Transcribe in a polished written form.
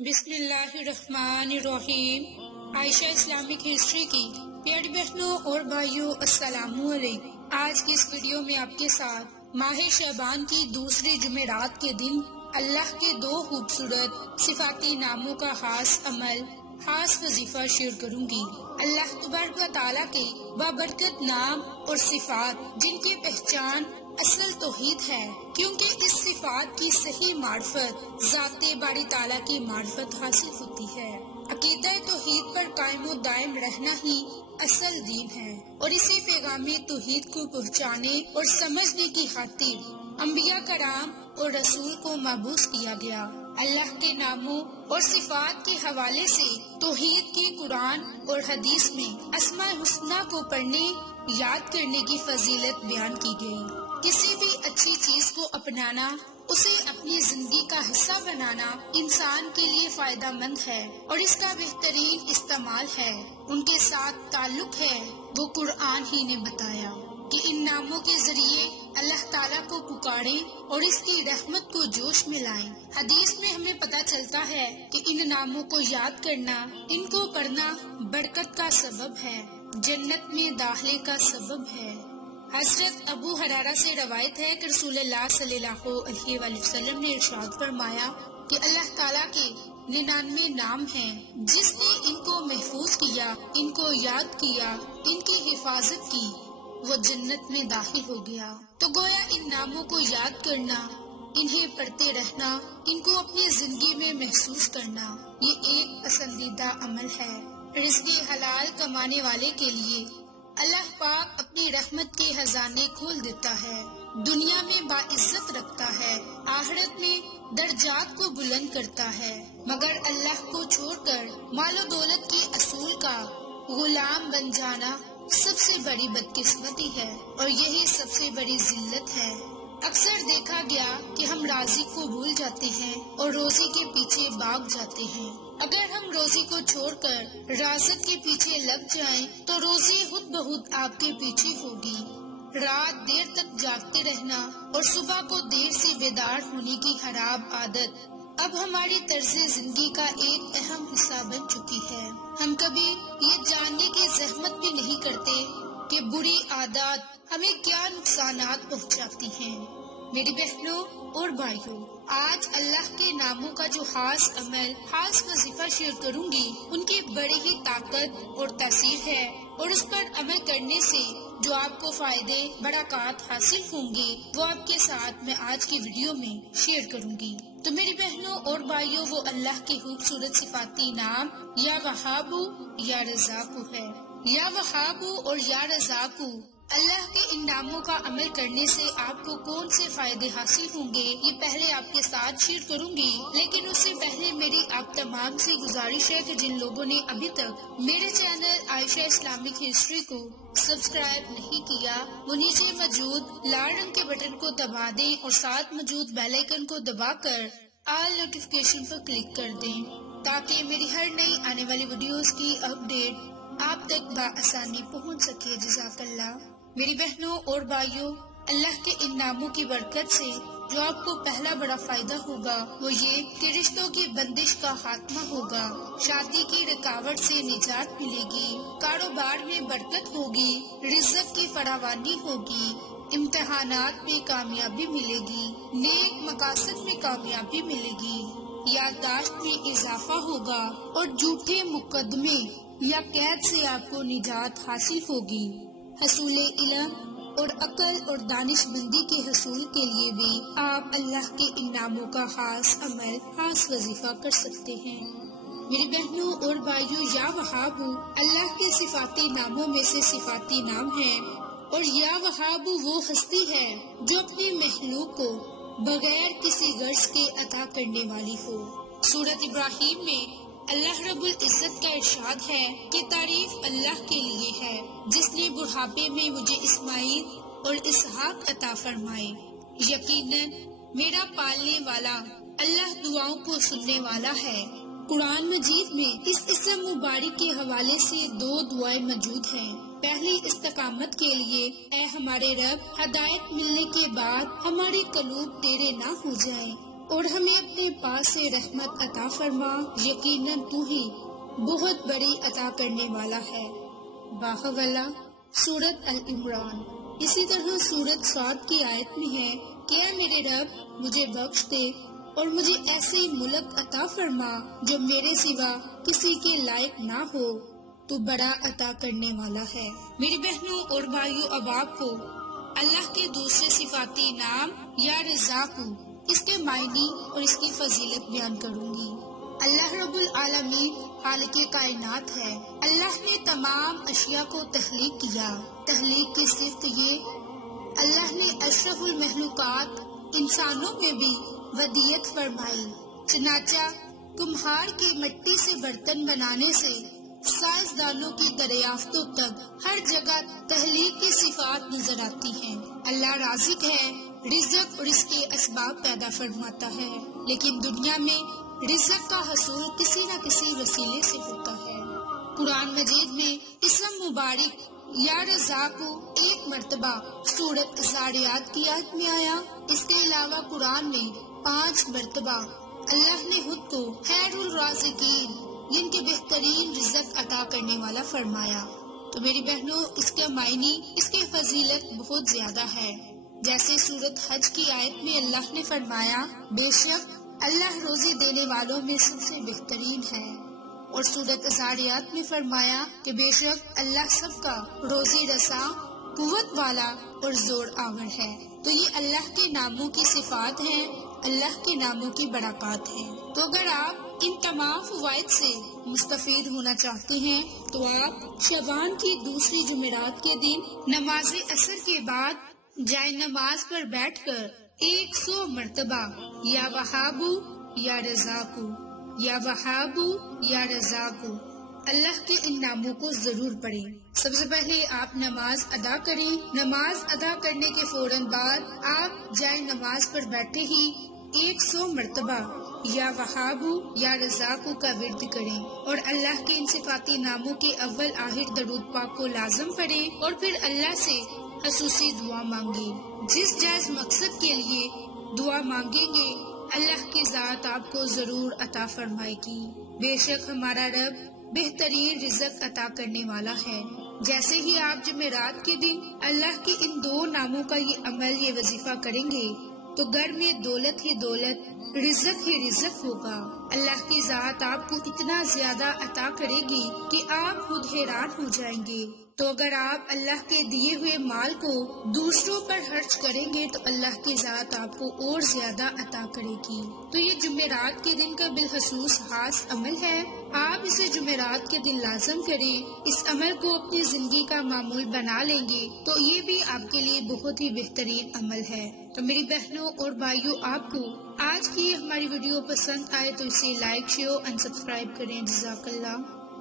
بسم اللہ الرحمن الرحیم۔ عائشہ اسلامک ہسٹری کی پیاری بہنوں اور بھائیوں، السلام علیکم۔ آج کی اس ویڈیو میں آپ کے ساتھ ماہ شعبان کی دوسری جمعرات کے دن اللہ کے دو خوبصورت صفاتی ناموں کا خاص عمل، خاص وظیفہ شیئر کروں گی۔ اللہ تبارک و تعالیٰ کے بابرکت نام اور صفات جن کی پہچان اصل توحید ہے، کیونکہ اس صفات کی صحیح معرفت ذات باری تعالیٰ کی معرفت حاصل ہوتی ہے۔ عقیدہ توحید پر قائم و دائم رہنا ہی اصل دین ہے، اور اسی پیغام توحید کو پہنچانے اور سمجھنے کی خاطر انبیاء کرام اور رسول کو مبعوث کیا گیا۔ اللہ کے ناموں اور صفات کے حوالے سے توحید کی قرآن اور حدیث میں اسماء الحسنی کو پڑھنے، یاد کرنے کی فضیلت بیان کی گئی۔ کسی بھی اچھی چیز کو اپنانا، اسے اپنی زندگی کا حصہ بنانا انسان کے لیے فائدہ مند ہے اور اس کا بہترین استعمال ہے، ان کے ساتھ تعلق ہے۔ وہ قرآن ہی نے بتایا کہ ان ناموں کے ذریعے اللہ تعالیٰ کو پکاریں اور اس کی رحمت کو جوش میں لائیں۔ حدیث میں ہمیں پتہ چلتا ہے کہ ان ناموں کو یاد کرنا، ان کو پڑھنا برکت کا سبب ہے، جنت میں داخلے کا سبب ہے۔ حضرت ابو ہریرہ سے روایت ہے کہ رسول اللہ صلی اللہ علیہ وآلہ وسلم نے ارشاد فرمایا کہ اللہ تعالیٰ کے 99 نام ہیں، جس نے ان کو محفوظ کیا، ان کو یاد کیا، ان کی حفاظت کی، وہ جنت میں داخل ہو گیا۔ تو گویا ان ناموں کو یاد کرنا، انہیں پڑھتے رہنا، ان کو اپنی زندگی میں محسوس کرنا، یہ ایک پسندیدہ عمل ہے۔ رزق حلال کمانے والے کے لیے اللہ پاک اپنی رحمت کے خزانے کھول دیتا ہے، دنیا میں باعزت رکھتا ہے، آخرت میں درجات کو بلند کرتا ہے، مگر اللہ کو چھوڑ کر مال و دولت کے اصول کا غلام بن جانا سب سے بڑی بدقسمتی ہے، اور یہی سب سے بڑی ذلت ہے۔ اکثر دیکھا گیا کہ ہم رازق کو بھول جاتے ہیں اور روزی کے پیچھے بھاگ جاتے ہیں۔ اگر ہم روزی کو چھوڑ کر رازق کے پیچھے لگ جائیں تو روزی خود بخود آپ کے پیچھے ہوگی۔ رات دیر تک جاگتے رہنا اور صبح کو دیر سے بیدار ہونے کی خراب عادت اب ہماری طرز زندگی کا ایک اہم حصہ بن چکی ہے۔ ہم کبھی یہ جاننے کی زحمت بھی نہیں کرتے کہ بری عادات ہمیں کیا نقصانات پہنچاتی ہیں۔ میری بہنوں اور بھائیوں، آج اللہ کے ناموں کا جو خاص عمل، خاص وظیفہ شیئر کروں گی، ان کی بڑی ہی طاقت اور تاثیر ہے، اور اس پر عمل کرنے سے جو آپ کو فائدے، برکات حاصل ہوں گے، وہ آپ کے ساتھ میں آج کی ویڈیو میں شیئر کروں گی۔ تو میری بہنوں اور بھائیوں، وہ اللہ کے خوبصورت صفاتی نام یا وہاب یا رزاق ہے۔ یا وہاب اور یا رزاق، اللہ کے ان ناموں کا عمل کرنے سے آپ کو کون سے فائدے حاصل ہوں گے، یہ پہلے آپ کے ساتھ شیئر کروں گی، لیکن اس سے پہلے میری آپ تمام سے گزارش ہے کہ جن لوگوں نے ابھی تک میرے چینل عائشہ اسلامک ہسٹری کو سبسکرائب نہیں کیا، وہ نیچے موجود لال رنگ کے بٹن کو دبا دیں اور ساتھ موجود بیل آئیکن کو دبا کر آل نوٹیفیکیشن پر کلک کر دیں، تاکہ میری ہر نئی آنے والی ویڈیوز کی اپڈیٹ آپ تک بآسانی پہنچ سکے۔ جزاک اللہ۔ میری بہنوں اور بھائیوں، اللہ کے ان ناموں کی برکت سے جو آپ کو پہلا بڑا فائدہ ہوگا وہ یہ کہ رشتوں کی بندش کا خاتمہ ہوگا، شادی کی رکاوٹ سے نجات ملے گی، کاروبار میں برکت ہوگی، رزق کی فراوانی ہوگی، امتحانات میں کامیابی ملے گی، نیک مقاصد میں کامیابی ملے گی، یادداشت میں اضافہ ہوگا، اور جھوٹے مقدمے یا قید سے آپ کو نجات حاصل ہوگی۔ حصول علم اور عقل اور دانش مندی کے حصول کے لیے بھی آپ اللہ کے ان ناموں کا خاص عمل، خاص وظیفہ کر سکتے ہیں۔ میری بہنوں اور بھائیوں، یا وہاب اللہ کے صفاتی ناموں میں سے صفاتی نام ہے، اور یا وہاب وہ ہستی ہے جو اپنے مخلوق کو بغیر کسی غرض کے عطا کرنے والی ہو۔ سورۃ ابراہیم میں اللہ رب العزت کا ارشاد ہے کہ تعریف اللہ کے لیے ہے جس نے بڑھاپے میں مجھے اسماعیل اور اسحاق عطا فرمائے۔ یقیناً میرا پالنے والا اللہ دعاؤں کو سننے والا ہے۔ قرآن مجید میں اس اسم مبارک کے حوالے سے دو دعائیں موجود ہیں۔ پہلی استقامت کے لیے، اے ہمارے رب، ہدایت ملنے کے بعد ہمارے قلوب تیرے نہ ہو جائیں، اور ہمیں اپنے پاس سے رحمت عطا فرما، یقیناً تو ہی بہت بڑی عطا کرنے والا ہے۔ باحولہ سورۃ العمران۔ اسی طرح سورۃ صاد کی آیت میں ہے کہ اے میرے رب مجھے بخش دے اور مجھے ایسے ملک عطا فرما جو میرے سوا کسی کے لائق نہ ہو، تو بڑا عطا کرنے والا ہے۔ میری بہنوں اور بھائیوں، اب آپ کو اللہ کے دوسرے صفاتی نام یا رزاق، اس کے معنی اور اس کی فضیلت بیان کروں گی۔ اللہ رب العالمین خالق کائنات ہے۔ اللہ نے تمام اشیاء کو تخلیق کیا۔ تخلیق کی صفت یہ، اللہ نے اشرف المخلوقات انسانوں میں بھی ودیت فرمائی۔ چنانچہ کمہار کی مٹی سے برتن بنانے سے سائنسدانوں کی دریافتوں تک ہر جگہ تخلیق کی صفات نظر آتی ہیں۔ اللہ رازق ہے، رزق اور اس کے اسباب پیدا فرماتا ہے، لیکن دنیا میں رزق کا حصول کسی نہ کسی وسیلے سے ہوتا ہے۔ قرآن مجید میں اسم مبارک یا رزاق ایک مرتبہ سورۃ الذاریات کی آیت میں آیا۔ اس کے علاوہ قرآن میں 5 مرتبہ اللہ نے خود کو خیر الرازقین، جن کے بہترین رزق عطا کرنے والا فرمایا۔ تو میری بہنوں، اس کے معنی، اس کی فضیلت بہت زیادہ ہے۔ جیسے سورۃ حج کی آیت میں اللہ نے فرمایا، بے شک اللہ روزی دینے والوں میں سب سے بہترین ہے، اور سورۃ الذاریات میں فرمایا کہ بے شک اللہ سب کا روزی رساں، قوت والا اور زور آور ہے۔ تو یہ اللہ کے ناموں کی صفات ہیں، اللہ کے ناموں کی برکات ہیں۔ تو اگر آپ ان تمام فوائد سے مستفید ہونا چاہتے ہیں تو آپ شعبان کی دوسری جمعرات کے دن نماز عصر کے بعد جائے نماز پر بیٹھ کر 100 مرتبہ یا وہابو یا رزاقو، یا وہابو یا رزاقو، اللہ کے ان ناموں کو ضرور پڑھیں۔ سب سے پہلے آپ نماز ادا کریں۔ نماز ادا کرنے کے فوراً بعد آپ جائے نماز پر بیٹھے ہی 100 مرتبہ یا وہابو یا رزاقو کا ورد کریں، اور اللہ کے ان صفاتی ناموں کے اول آخر درود پاک کو لازم پڑھیں، اور پھر اللہ سے خصوصی دعا مانگیں۔ جس جائز مقصد کے لیے دعا مانگیں گے اللہ کی ذات آپ کو ضرور عطا فرمائے گی۔ بے شک ہمارا رب بہترین رزق عطا کرنے والا ہے۔ جیسے ہی آپ جمعرات کے دن اللہ کے ان 2 ناموں کا یہ عمل، یہ وظیفہ کریں گے تو گھر میں دولت ہی دولت، رزق ہی رزق ہوگا۔ اللہ کی ذات آپ کو اتنا زیادہ عطا کرے گی کہ آپ خود حیران ہو جائیں گے۔ تو اگر آپ اللہ کے دیے ہوئے مال کو دوسروں پر خرچ کریں گے تو اللہ کی ذات آپ کو اور زیادہ عطا کرے گی۔ تو یہ جمعرات کے دن کا بالخصوص خاص عمل ہے، آپ اسے جمعرات کے دن لازم کریں۔ اس عمل کو اپنی زندگی کا معمول بنا لیں گے تو یہ بھی آپ کے لیے بہت ہی بہترین عمل ہے۔ تو میری بہنوں اور بھائیوں، آپ کو آج کی ہماری ویڈیو پسند آئے تو اسے لائک، شیئر اور سبسکرائب کریں۔ جزاک اللہ۔